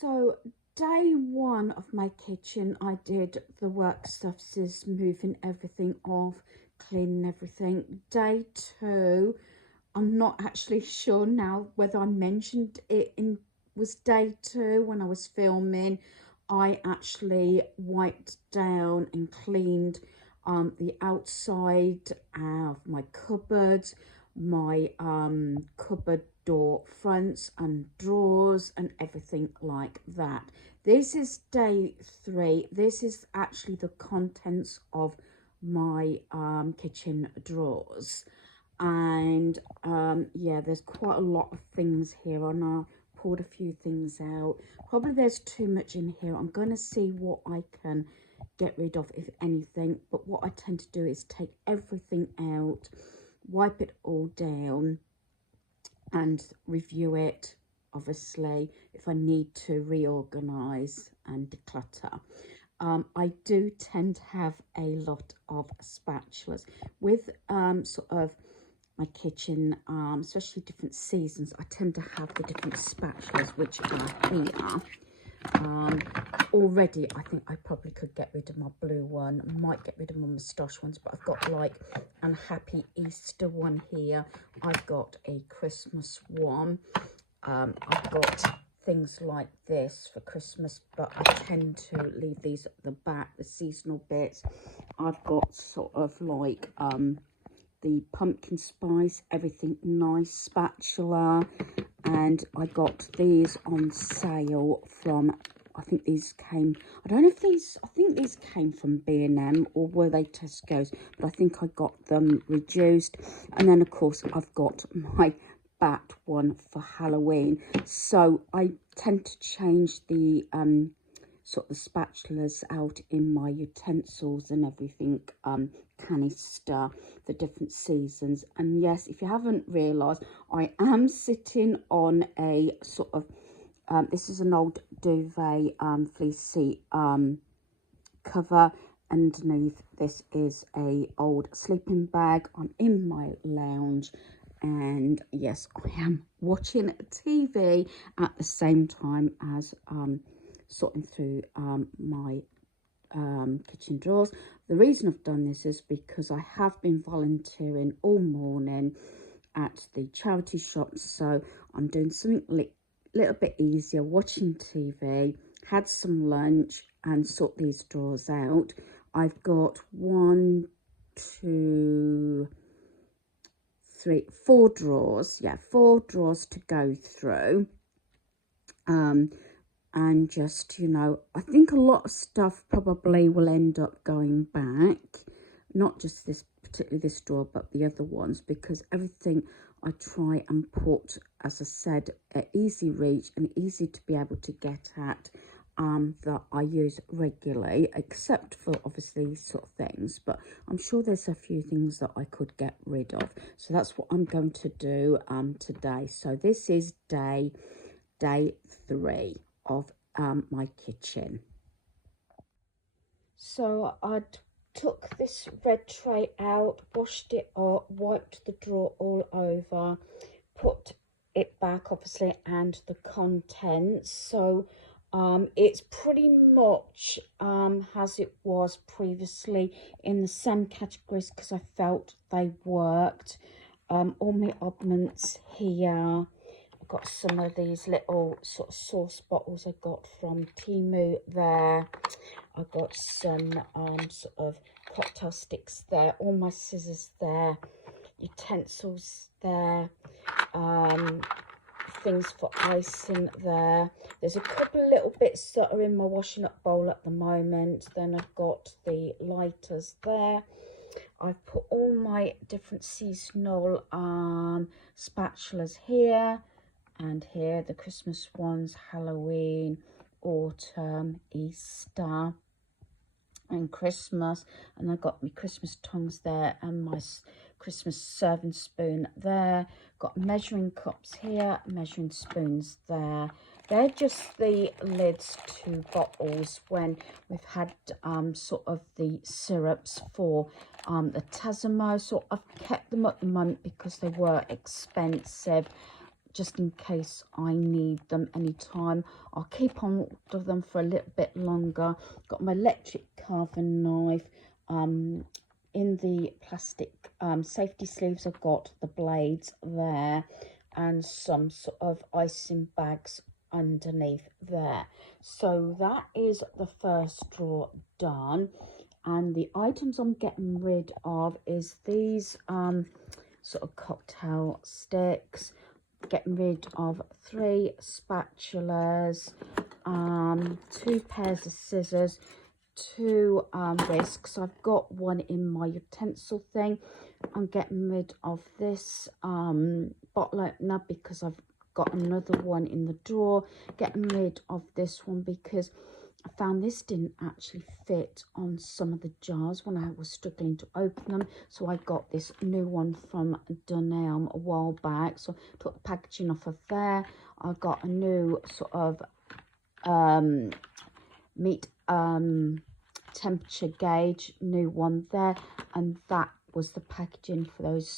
So day one of my kitchen, I did the work stuffs, is moving everything off, cleaning everything. Day two, I'm not actually sure now whether I mentioned it in was day two when I was filming. I actually wiped down and cleaned the outside of my cupboards, my cupboard door fronts and drawers and everything like that. This is day three. This is actually the contents of my kitchen drawers. And yeah, there's quite a lot of things here, and I pulled a few things out. Probably there's too much in here. I'm going to see what I can get rid of, if anything. But what I tend to do is take everything out, wipe it all down, and review it, obviously, if I need to reorganize and declutter. I do tend to have a lot of spatulas with sort of my kitchen, especially different seasons. I tend to have the different spatulas which are here. Already I think I probably could get rid of my blue one. I might get rid of my moustache ones, but I've got like a Happy Easter one here. I've got a Christmas one. I've got things like this for Christmas, but I tend to leave these at the back, the seasonal bits. I've got sort of like the pumpkin spice everything nice spatula, and I got these on sale from, I think these came, I don't know if these, I think these came from B&M or were they Tesco's, but I think I got them reduced. And then of course I've got my bat one for Halloween, so I tend to change the sort of the spatulas out in my utensils and everything canister, the different seasons. And yes, if you haven't realized, I am sitting on a sort of this is an old duvet fleece seat cover. Underneath this is a old sleeping bag. I'm in my lounge, and yes, I am watching TV at the same time as sorting through my kitchen drawers. The reason I've done this is because I have been volunteering all morning at the charity shop, so I'm doing something little bit easier, watching TV, had some lunch and sort these drawers out. I've got 1, 2, 3, 4 drawers, yeah, 4 drawers to go through. And just, you know, I think a lot of stuff probably will end up going back, not just this, particularly this drawer, but the other ones, because everything I try and put, as I said, at easy reach and easy to be able to get at, that I use regularly, except for obviously these sort of things. But I'm sure there's a few things that I could get rid of, so that's what I'm going to do today. So this is day 3 of my kitchen. So I took this red tray out, washed it up, wiped the drawer all over, put it back obviously, and the contents. So it's pretty much as it was previously, in the same categories, because I felt they worked. All my oddments here. Got some of these little sort of sauce bottles I got from Temu there. I got some sort of cocktail sticks there, all my scissors there, utensils there, things for icing there. There's a couple of little bits that are in my washing up bowl at the moment. Then I've got the lighters there. I've put all my different seasonal spatulas here. And here, the Christmas ones, Halloween, autumn, Easter, and Christmas. And I got my Christmas tongs there and my Christmas serving spoon there. Got measuring cups here, measuring spoons there. They're just the lids to bottles when we've had sort of the syrups for the Tassimo. So I've kept them at the moment because they were expensive. just in case I need them anytime. I'll keep on of them for a little bit longer. Got my electric carving knife. In the plastic safety sleeves, I've got the blades there and some sort of icing bags underneath there. So that is the first drawer done, and the items I'm getting rid of is these sort of cocktail sticks. Getting rid of 3 spatulas, 2 pairs of scissors, 2 whisks. I've got one in my utensil thing. I'm getting rid of this bottle opener because I've got another one in the drawer. Getting rid of this one because I found this didn't actually fit on some of the jars when I was struggling to open them. So I got this new one from Dunelm a while back. So I took the packaging off of there. I got a new sort of meat temperature gauge, new one there, and that was the packaging for those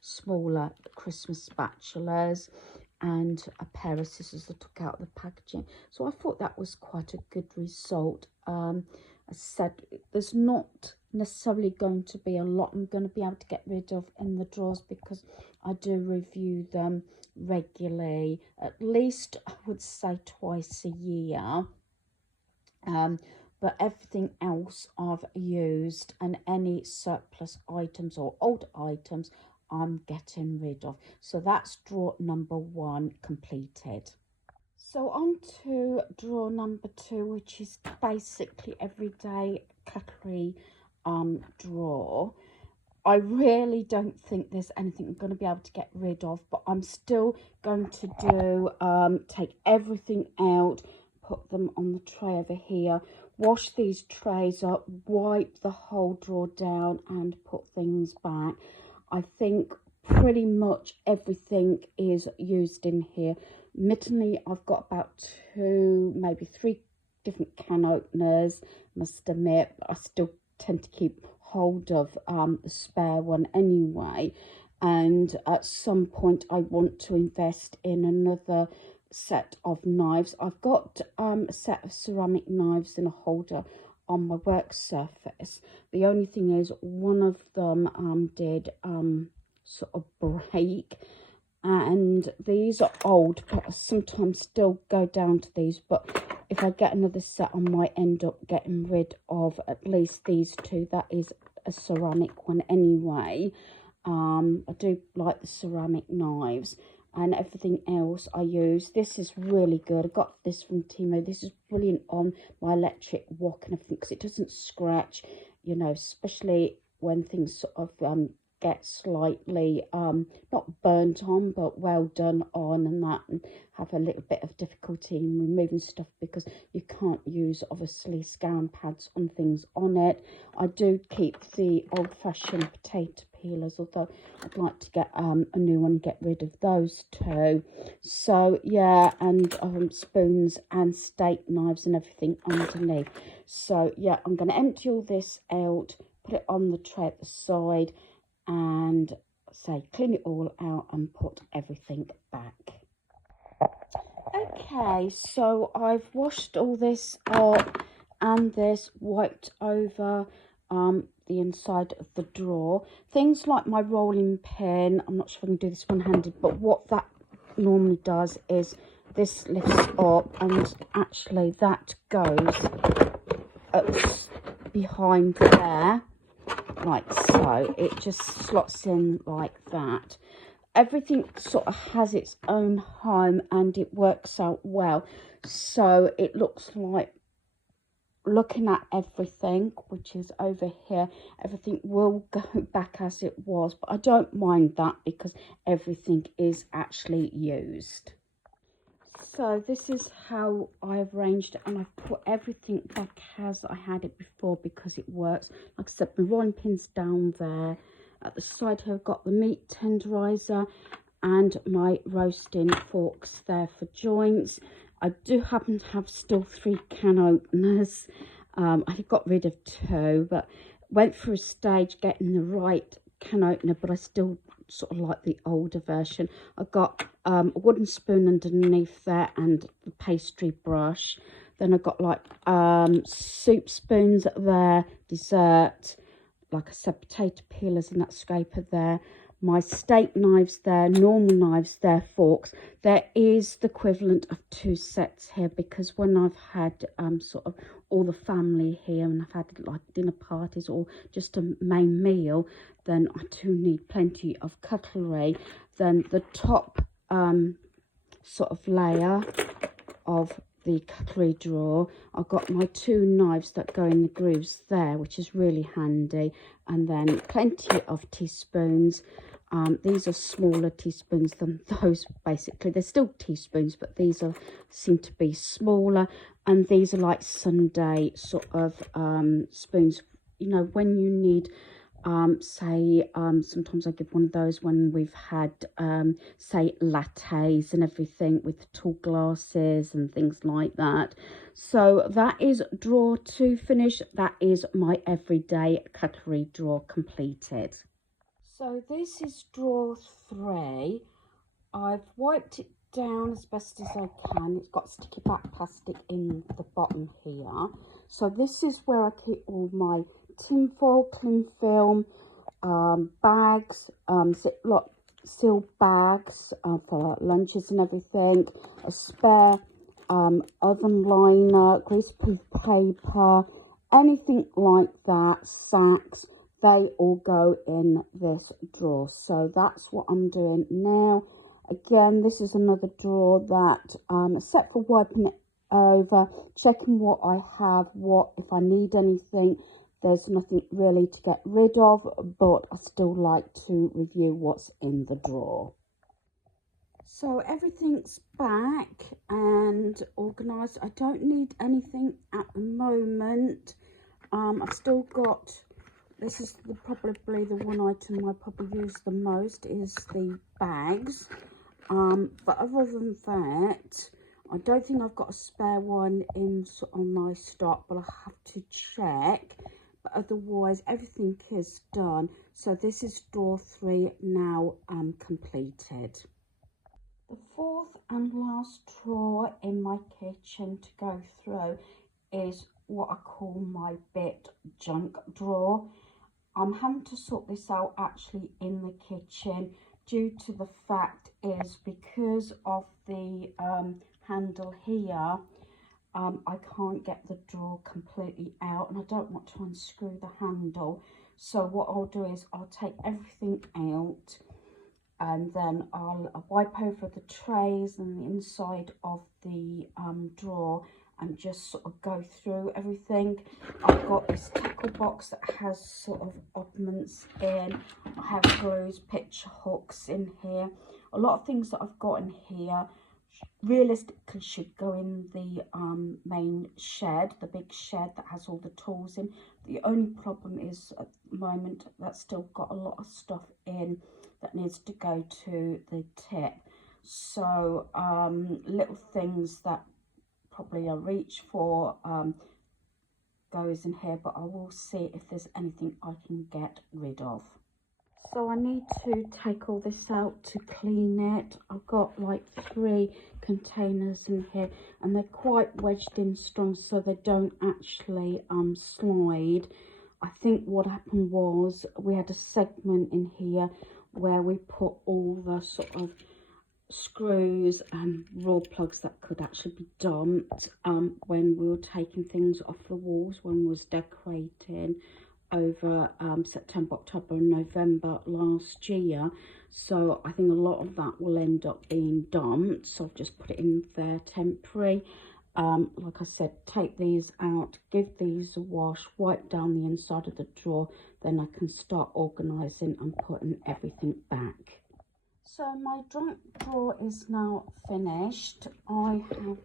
smaller Christmas spatulas, and a pair of scissors I took out of the packaging. So I thought that was quite a good result. I said there's not necessarily going to be a lot I'm going to be able to get rid of in the drawers because I do review them regularly, at least I would say twice a year. But everything else I've used, and any surplus items or old items I'm getting rid of. So that's drawer number 1 completed. So on to drawer number 2, which is basically everyday cutlery drawer. I really don't think there's anything I'm going to be able to get rid of, but I'm still going to do take everything out, put them on the tray over here, wash these trays up, wipe the whole drawer down and put things back. I think pretty much everything is used in here. Admittedly, I've got about 2, maybe 3 different can openers, must admit, but I still tend to keep hold of the spare one anyway. And at some point I want to invest in another set of knives. I've got a set of ceramic knives in a holder on my work surface. The only thing is one of them did sort of break, and these are old, but I sometimes still go down to these. But if I get another set, I might end up getting rid of at least these 2. That is a ceramic one anyway. I do like the ceramic knives, and everything else I use. This is really good. I got this from Timo. This is brilliant on my electric wok and everything because it doesn't scratch, you know, especially when things sort of get slightly not burnt on but well done on, and that, and have a little bit of difficulty in removing stuff because you can't use obviously scouring pads on things on it. I do keep the old-fashioned potato peelers, although I'd like to get a new one, get rid of those 2. So yeah, and spoons and steak knives and everything underneath. So yeah, I'm going to empty all this out, put it on the tray at the side, and say clean it all out and put everything back. Okay, so I've washed all this up and this, wiped over the inside of the drawer. Things like my rolling pin, I'm not sure if I can do this one-handed, but what that normally does is this lifts up, and actually that goes up behind there, like so. It just slots in like that. Everything sort of has its own home and it works out well. So it looks like, looking at everything, which is over here, everything will go back as it was, but I don't mind that because everything is actually used. So this is how I've arranged it, and I've put everything back as I had it before because it works. Like I said, my rolling pin's down there. At the side here, I've got the meat tenderizer and my roasting forks there for joints. I do happen to have still 3 can openers. I got rid of 2, but went through a stage getting the right can opener, but I still sort of like the older version. I've got a wooden spoon underneath there and the pastry brush. Then I've got like soup spoons there, dessert, like I said, potato peelers and that scraper there. My steak knives there, normal knives there, forks. There is the equivalent of 2 sets here, because when I've had sort of all the family here and I've had like dinner parties or just a main meal, then I do need plenty of cutlery. Then the top sort of layer of the cutlery drawer, I've got my 2 knives that go in the grooves there, which is really handy. And then plenty of teaspoons. These are smaller teaspoons than those, basically. They're still teaspoons, but these seem to be smaller. And these are like Sunday sort of spoons. You know, when you need, say, sometimes I give one of those when we've had, say, lattes and everything with tall glasses and things like that. So that is drawer 2 finished. That is my everyday cutlery drawer completed. So this is drawer 3. I've wiped it down as best as I can. It's got sticky back plastic in the bottom here. So this is where I keep all my tin foil, cling film, bags, Ziploc seal bags for lunches and everything, a spare oven liner, greaseproof paper, anything like that, sacks. They all go in this drawer. So that's what I'm doing now. Again, this is another drawer that, except for wiping it over, checking what I have, if I need anything. There's nothing really to get rid of, but I still like to review what's in the drawer. So everything's back and organised. I don't need anything at the moment. I've still got... This is probably the one item I probably use the most is the bags. But other than that, I don't think I've got a spare one on my stock, but I have to check. But otherwise, everything is done. So this is drawer 3 now completed. The 4th and last drawer in my kitchen to go through is what I call my bit junk drawer. I'm having to sort this out actually in the kitchen due to the fact is because of the handle here, I can't get the drawer completely out and I don't want to unscrew the handle. So what I'll do is I'll take everything out and then I'll wipe over the trays and the inside of the drawer and just sort of go through everything. I've got this tackle box that has sort of oddments in. I have glues, picture hooks in here. A lot of things that I've got in here realistically should go in the main shed, the big shed that has all the tools in. The only problem is at the moment that's still got a lot of stuff in that needs to go to the tip. So little things that probably I reach for goes in here, but I will see if there's anything I can get rid of. So I need to take all this out to clean it. I've got like 3 containers in here and they're quite wedged in strong so they don't actually slide. I think what happened was we had a segment in here where we put all the sort of screws and raw plugs that could actually be dumped when we were taking things off the walls when we was decorating over September, October and November last year. So I think a lot of that will end up being dumped, so I've just put it in there temporary. Like I said, take these out, give these a wash, wipe down the inside of the drawer, then I can start organising and putting everything back. So my junk drawer is now finished. I have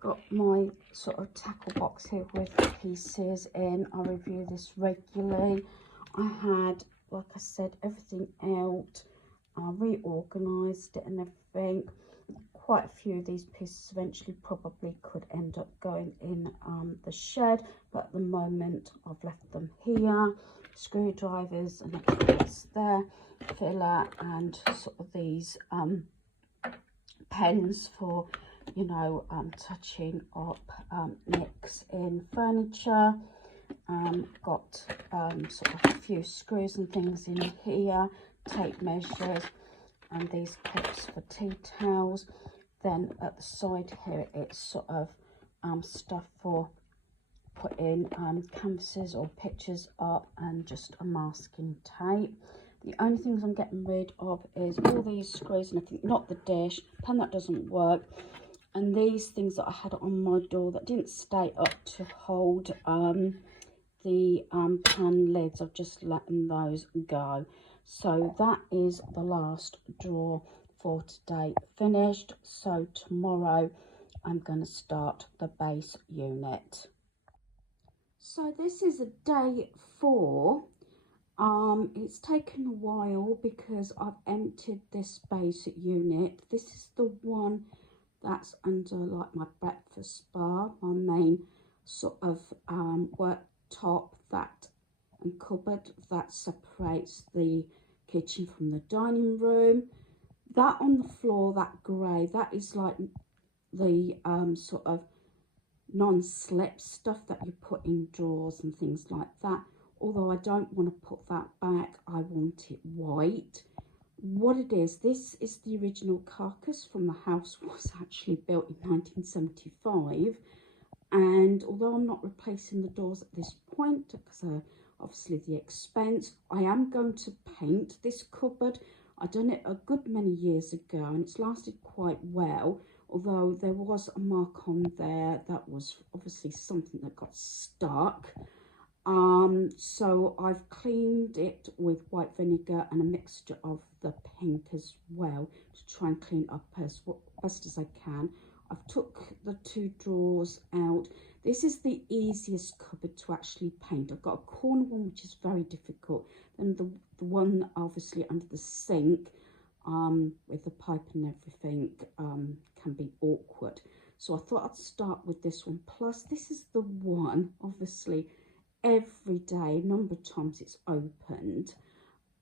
got my sort of tackle box here with pieces in. I review this regularly. I had, like I said, everything out. I reorganised it and everything. Quite a few of these pieces eventually probably could end up going in the shed, but at the moment I've left them here. screwdrivers and everything's there, filler, and sort of these pens for, you know, touching up nicks in furniture. Got sort of a few screws and things in here, tape measures, and these clips for tea towels. Then at the side here, it's sort of stuff for putting canvases or pictures up, and just a masking tape. The only things I'm getting rid of is all these screws and everything, not the dish, pen that doesn't work, and these things that I had on my door that didn't stay up to hold the pan lids. I've just letting those go. So that is the last drawer for today finished. So tomorrow I'm going to start the base unit. So this is a day 4. It's taken a while because I've emptied this base unit. This is the one that's under like my breakfast bar, my main sort of worktop, that and cupboard that separates the kitchen from the dining room. That on the floor, that grey, that is like the sort of non-slip stuff that you put in drawers and things like that. Although I don't want to put that back, I want it white. What it is, this is the original carcass from the house. Was actually built in 1975, and although I'm not replacing the doors at this point because obviously the expense, I am going to paint this cupboard. I done it a good many years ago and it's lasted quite well, although there was a mark on there that was obviously something that got stuck. So I've cleaned it with white vinegar and a mixture of the pink as well to try and clean up as best as I can. I've took the 2 drawers out. This is the easiest cupboard to actually paint. I've got a corner one which is very difficult, then the one obviously under the sink with the pipe and everything can be awkward. So I thought I'd start with this one. Plus this is the one obviously every day, number of times it's opened.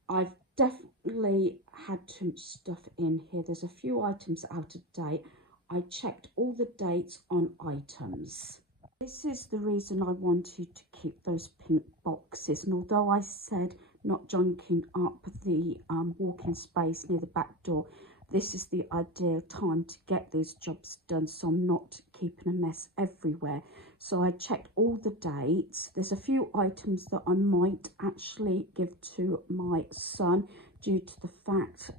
I've definitely had too much stuff in here. There's a few items out of date. I checked all the dates on items. This is the reason I wanted to keep those pink boxes, and although I said not junking up the walk-in space near the back door, this is the ideal time to get these jobs done, so I'm not keeping a mess everywhere. So I checked all the dates. There's a few items that I might actually give to my son due to the fact,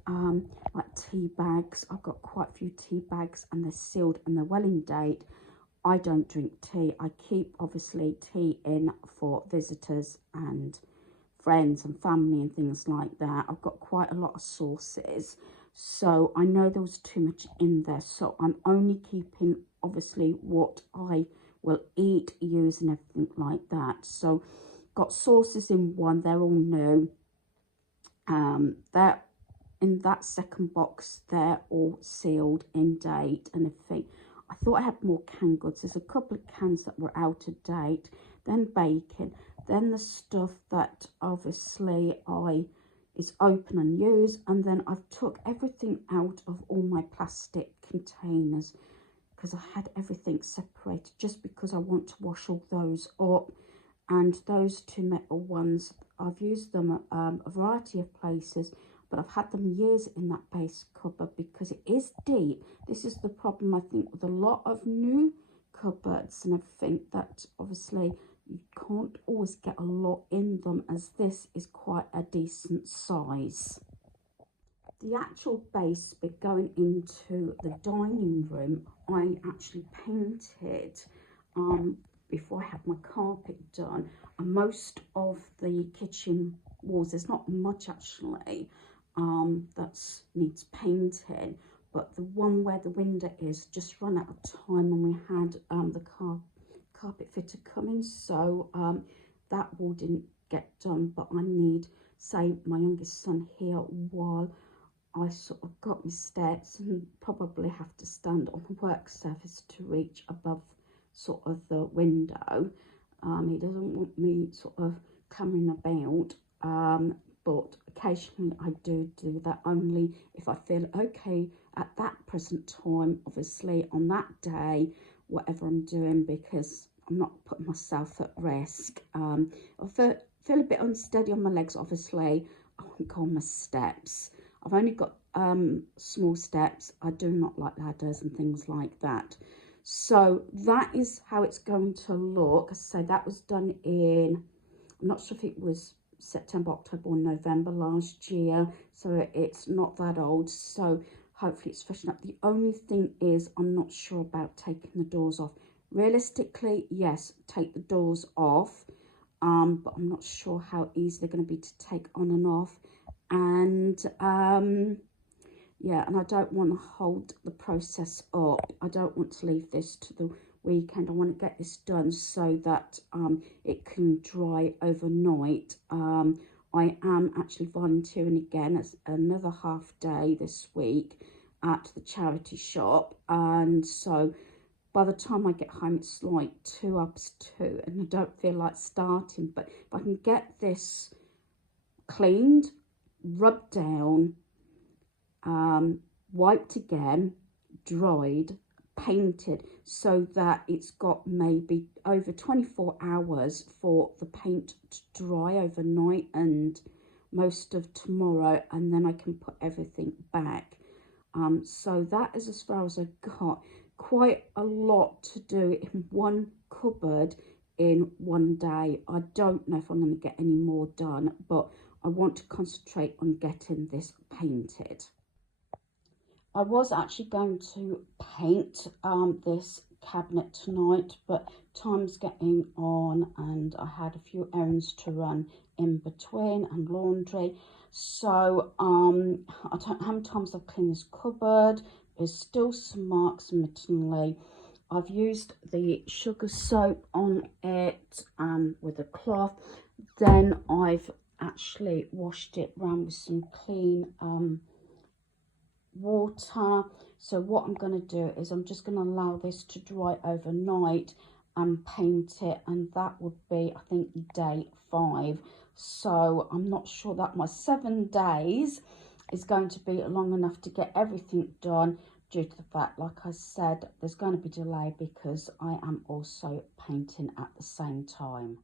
like tea bags. I've got quite a few tea bags and they're sealed and they're well in date. I don't drink tea. I keep obviously tea in for visitors and friends and family and things like that. I've got quite a lot of sauces, so I know there was too much in there, so I'm only keeping obviously what I will eat, use and everything like that. So got sauces in one, they're all new. They're in that second box, they're all sealed in date and everything. I thought I had more canned goods. There's a couple of cans that were out of date, then bacon, then the stuff that obviously is open and used, and then I've took everything out of all my plastic containers because I had everything separated just because I want to wash all those up. And those 2 metal ones, I've used them at a variety of places, but I've had them years in that base cupboard because it is deep. This is the problem I think with a lot of new cupboards and everything, that obviously you can't always get a lot in them, as this is quite a decent size. The actual base bit going into the dining room, I actually painted before I had my carpet done, and most of the kitchen walls, there's not much actually that needs painting, but the one where the window is just run out of time, and we had the carpet fitter coming, so that wall didn't get done. But I need, say, my youngest son here while I sort of got my steps, and probably have to stand on the work surface to reach above sort of the window. He doesn't want me sort of coming about, but occasionally I do that only if I feel okay at that present time, obviously on that day, whatever I'm doing, because I'm not putting myself at risk. I feel a bit unsteady on my legs, obviously I won't go on my steps. I've only got small steps. I do not like ladders and things like that. So that is how it's going to look. So that was done in, I'm not sure if it was September, October or November last year. So it's not that old. So hopefully it's freshened up. The only thing is I'm not sure about taking the doors off. Realistically, yes, take the doors off. But I'm not sure how easy they're going to be to take on and off. And yeah, and I don't want to hold the process up. I don't want to leave this to the weekend. I want to get this done so that it can dry overnight. I am actually volunteering again as another half day this week at the charity shop, and so by the time I get home it's like 2 and I don't feel like starting. But if I can get this cleaned, rubbed down, wiped again, dried, painted, so that it's got maybe over 24 hours for the paint to dry overnight and most of tomorrow, and then I can put everything back. So that is as far as I got. Quite a lot to do in one cupboard in one day. I don't know if I'm going to get any more done, but I want to concentrate on getting this painted. I was actually going to paint this cabinet tonight, but time's getting on and I had a few errands to run in between and laundry. So I don't know how many times I've cleaned this cupboard. There's still some marks, admittedly. I've used the sugar soap on it with a cloth. Then I've actually washed it round with some clean water. So what I'm going to do is I'm just going to allow this to dry overnight and paint it, and that would be, I think, day 5. So I'm not sure that my 7 days is going to be long enough to get everything done, due to the fact, like I said, there's going to be delay because I am also painting at the same time.